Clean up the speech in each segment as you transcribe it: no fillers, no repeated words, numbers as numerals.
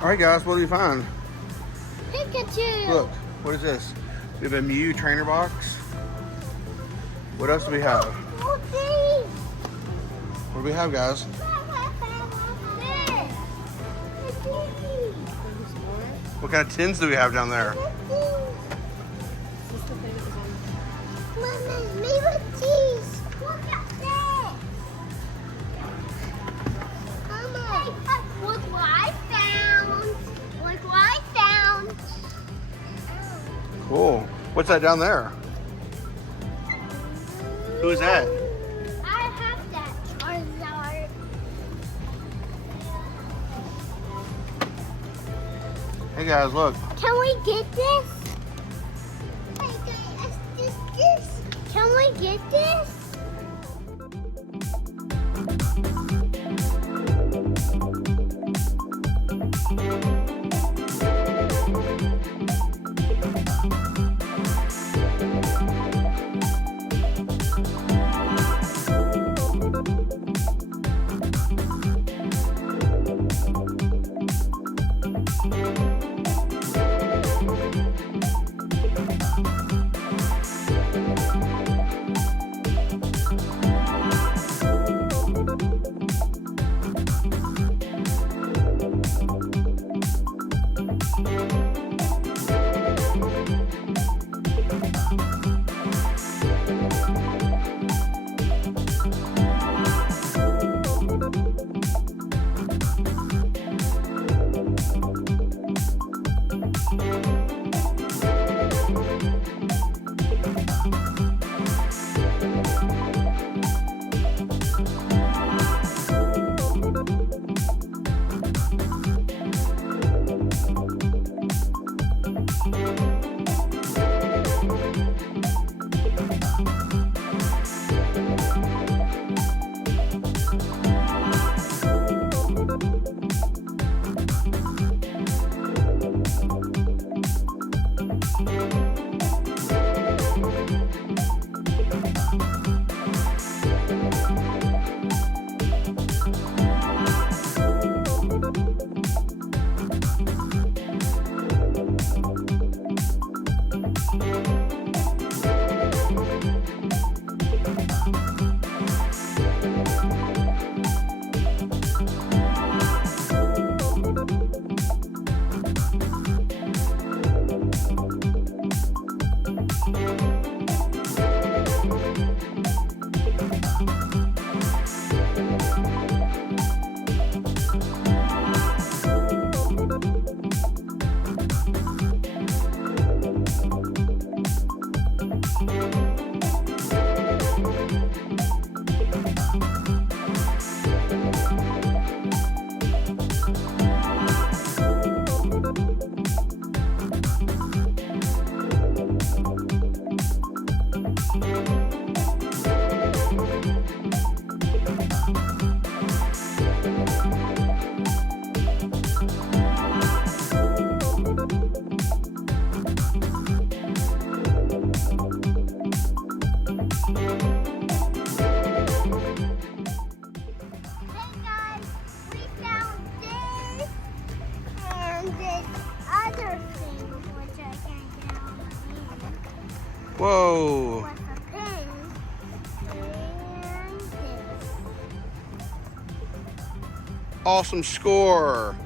All right, guys, what do we find? Pikachu. Look, what is this? We have a Mew trainer box. What else do we have? What do we have, guys? What kind of tins do we have down there? Cool. What's that down there? Who's that? I have that Charizard. Hey guys, look. Can we get this? Can we get this? Whoa. Awesome score.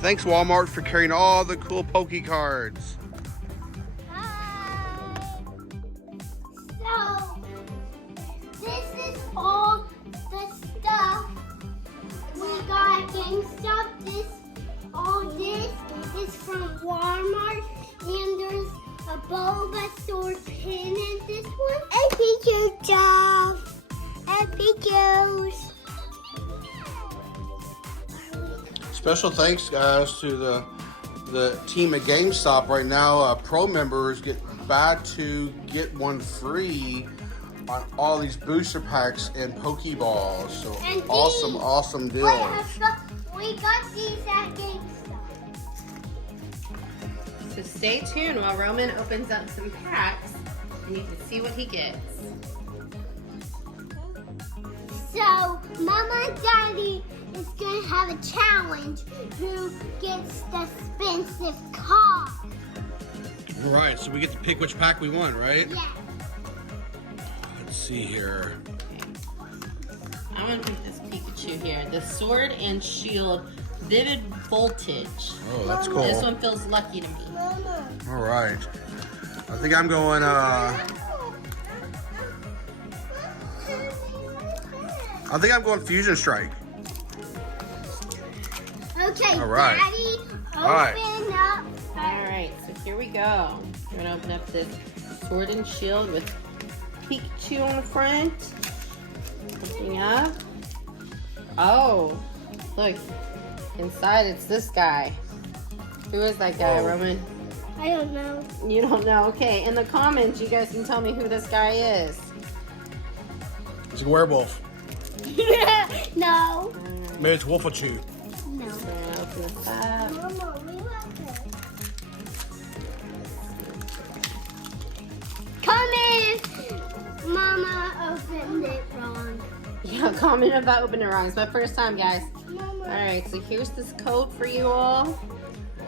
Thanks, Walmart, for carrying all the cool Poke cards. Hi. So, this is all the stuff we got at GameStop. All this is from Walmart, and there's a Bulbasaur pin in this one. A Pikachu job. A Pikachu's. Special thanks, guys, to the team at GameStop right now. Pro members buy two, get one free on all these booster packs and Pokeballs. So and awesome deal. We got these at GameStop. So stay tuned while Roman opens up some packs and you can see what he gets. So, Mama and Daddy is going to have a challenge who gets the expensive car. All right, so we get to pick which pack we want, right? Yeah. Let's see here. I'm gonna pick this Pikachu here. The Sword and Shield Vivid Voltage. Oh, that's cool. This one feels lucky to me. Mama. All right. I think I'm going, Fusion Strike. Okay, All right. Daddy, open All right. up. Alright, so here we go. We're gonna open up this Sword and Shield with Pikachu on the front. Opening up. Oh, look. Inside it's this guy. Who is that guy, Whoa. Roman? I don't know. You don't know? Okay, in the comments you guys can tell me who this guy is. It's a werewolf. No. Maybe it's Wolfachu. No. So I'm gonna open this up. Mama, we love it. Come in. Mama opened it wrong. Yeah, comment about opening it wrong. It's my first time, guys. Mama. Alright, so here's this code for you all.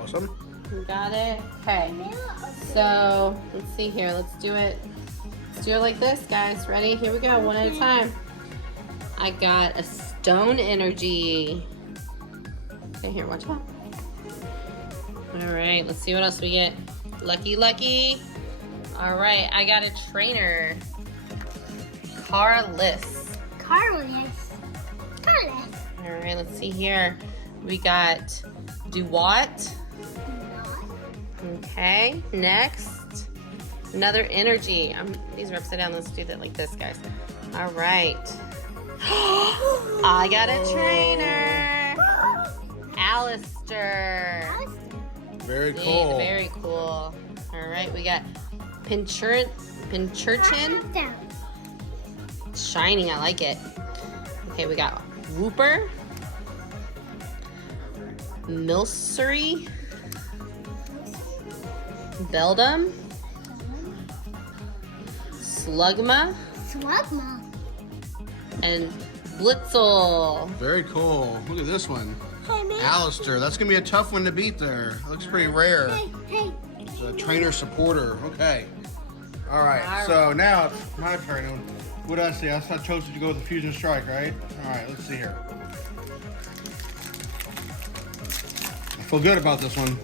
Awesome. You got it? Okay. So, let's see here. Let's do it. Let's do it like this, guys. Ready? Here we go. One at a time. I got a Stone Energy. Okay, here, watch out. Alright, let's see what else we get. Lucky, lucky. Alright, I got a Trainer. Carless. Carlos. Carlos. Alright, let's see here. We got Duwat. Okay, next. Another energy. These are upside down. Let's do that like this, guys. All right. I got a trainer. Alistair. Very Yeah, cool. very cool. All right, we got Pincurchin. Down. Shining, I like it. Okay, we got Whooper. Milcery. Beldum. Slugma. Slugma. And Blitzel. Very cool. Look at this one. Hey, man. Alistair. That's going to be a tough one to beat there. Looks pretty rare. Hey. It's a trainer supporter. Okay. All right. All So now it's my turn. What did I say? I chose to go with the Fusion Strike, right? All right. Let's see here. I feel good about this one.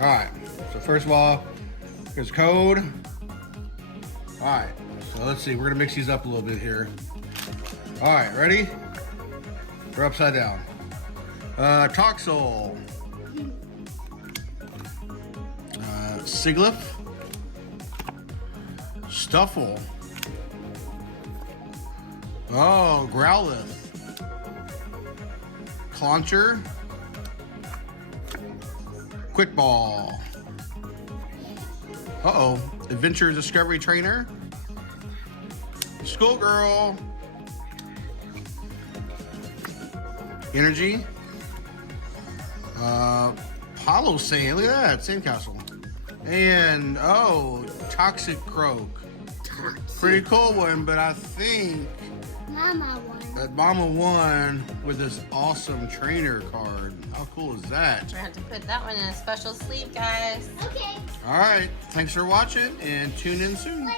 All right. So first of all, here's code. All right. So let's see. We're gonna mix these up a little bit here. All right. Ready? We're upside down. Toxel. Siglif. Stuffle. Oh, Growlithe. Clauncher. Quick Ball. Uh-oh. Adventure Discovery Trainer. Skullgirl. Energy. Hollow Sand. Look at that. Sandcastle. And, oh, Toxic Croak. Pretty cool one, but I think Mama won. that Mama won with this awesome trainer card. How cool is that? We're gonna have to put that one in a special sleeve, guys. Okay. All right. Thanks for watching and tune in soon. Wait,